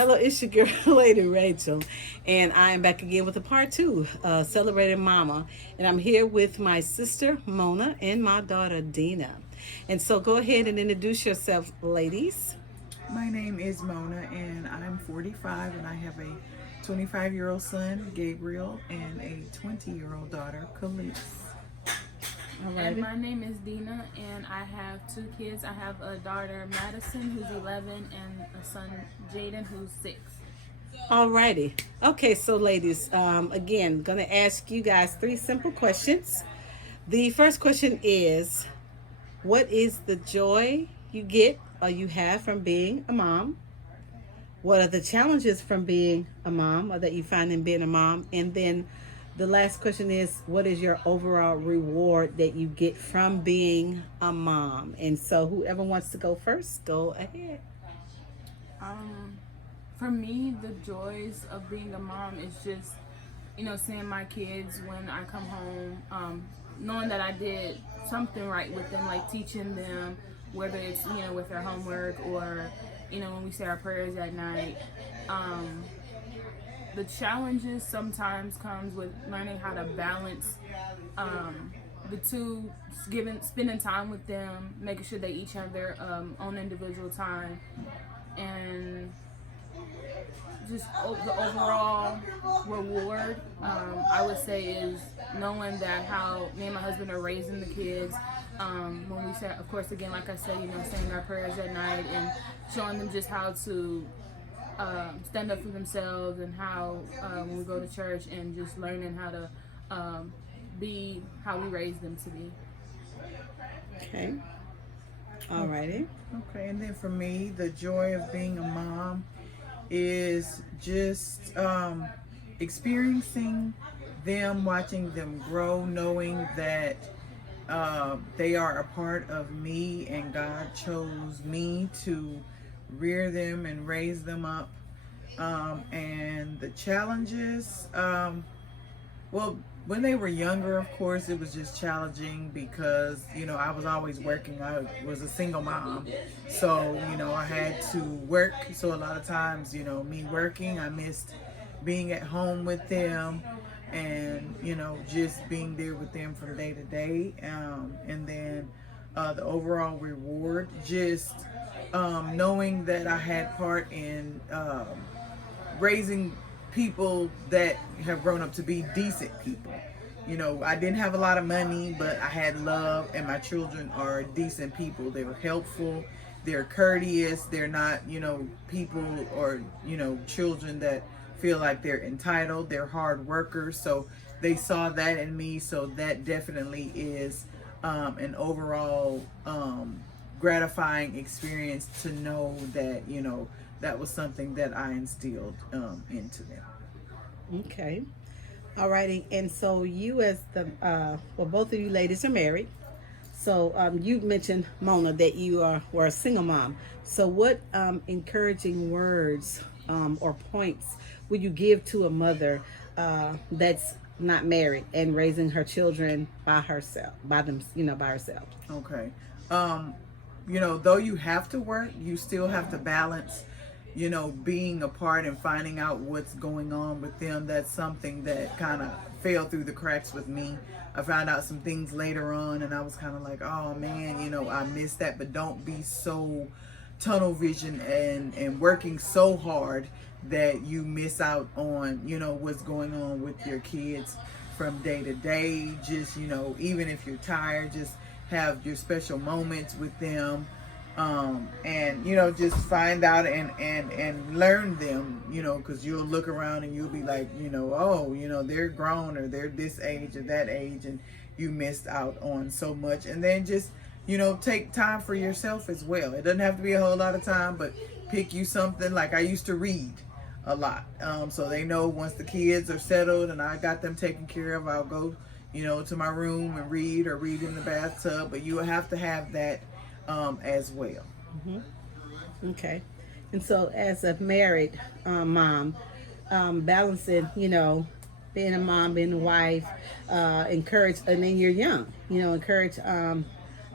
Hello, it's your girl, Lady Rachel, and I am back again with a part two, Celebrating Mama. And I'm here with my sister, Mona, and my daughter, Dina. And so go ahead and introduce yourself, ladies. My name is Mona, and I'm 45, and I have a 25-year-old son, Gabriel, and a 20-year-old daughter, Khalees. And Alrighty. my name is Dina, and I have two kids. I have a daughter, Madison, who's 11, and a son, Jaden, who's 6. Alrighty. Okay, so ladies, again, gonna ask you guys three simple questions. The first question is, what is the joy you get or you have from being a mom? What are the challenges from being a mom or that you find in being a mom? And then the last question is, what is your overall reward that you get from being a mom? And so whoever wants to go first, go ahead. Um, for me, the joys of being a mom is just, seeing my kids when I come home, knowing that I did something right with them, like teaching them, whether it's, with their homework or, when we say our prayers at night. The challenges sometimes comes with learning how to balance the two, spending time with them, making sure they each have their own individual time, and just the overall reward, I would say, is knowing that how me and my husband are raising the kids. When we say, of course, again, like I said, saying our prayers at night and showing them just how to stand up for themselves, and how when we go to church, and just learning how to be how we raise them to be. Okay. Alrighty. Okay, and then for me, the joy of being a mom is just experiencing them, watching them grow, knowing that they are a part of me, and God chose me to rear them and raise them up. And the challenges, well, when they were younger, of course, it was just challenging because, I was always working. I was a single mom. So, I had to work. So a lot of times, me working, I missed being at home with them, and, just being there with them from day to day. And then the overall reward, just knowing that I had part in raising people that have grown up to be decent people. I didn't have a lot of money, but I had love, and my children are decent people. They were helpful, they're courteous, they're not, people or, children that feel like they're entitled, they're hard workers. So they saw that in me. So that definitely is an overall gratifying experience to know that, that was something that I instilled into them. Okay. Alrighty. And so you as the well, both of you ladies are married. So you mentioned, Mona, that you were a single mom. So what encouraging words or points would you give to a mother that's not married and raising her children by herself, by herself? Okay. Um, though you have to work, you still have to balance, being apart and finding out what's going on with them. That's something that kind of fell through the cracks with me. I found out some things later on, and I was kind of like, oh man, I missed that. But don't be so tunnel vision and working so hard that you miss out on, what's going on with your kids from day to day. Just, even if you're tired, just have your special moments with them. And just find out and learn them, because you'll look around and you'll be like, oh, they're grown, or they're this age or that age, and you missed out on so much. And then just, take time for yourself as well. It doesn't have to be a whole lot of time, but pick you something. Like, I used to read a lot, so they know once the kids are settled and I got them taken care of, I'll go, to my room and read, or read in the bathtub. But you have to have that as well. Okay. And so as a married mom, balancing, being a mom, being a wife, encourage, and then you're young, encourage a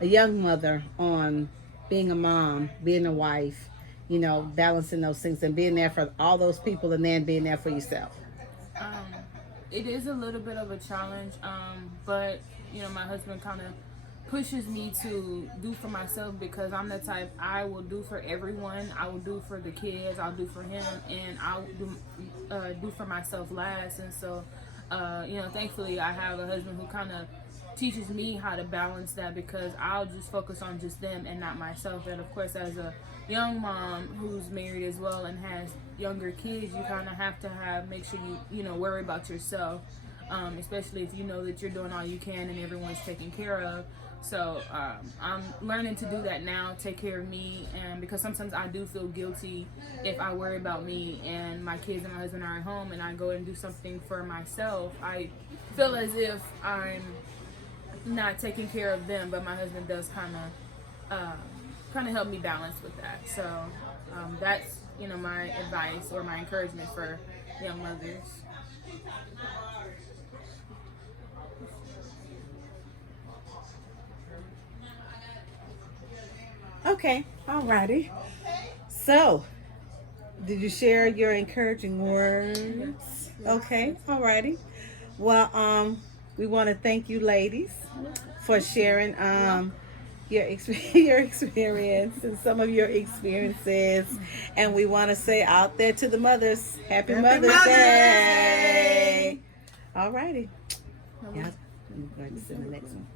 young mother on being a mom, being a wife, balancing those things and being there for all those people and then being there for yourself? It is a little bit of a challenge, but my husband kind of pushes me to do for myself, because I'm the type, I will do for everyone. I will do for the kids, I'll do for him, and I'll do for myself last. And so thankfully I have a husband who kind of teaches me how to balance that, because I'll just focus on just them and not myself. And of course, as a young mom who's married as well and has younger kids, you kind of have to make sure you worry about yourself, especially if you know that you're doing all you can and everyone's taken care of. So I'm learning to do that now, take care of me, and because sometimes I do feel guilty if I worry about me and my kids and my husband are at home and I go and do something for myself. I feel as if I'm not taking care of them, but my husband does kind of help me balance with that. So that's my advice or my encouragement for young mothers. Okay, alrighty. So, did you share your encouraging words? Yes. Okay, alrighty. Well, we want to thank you, ladies, for sharing your experience and some of your experiences. And we want to say out there to the mothers, Happy Mother's Day. Alrighty. Yeah, I'm going to send the next one.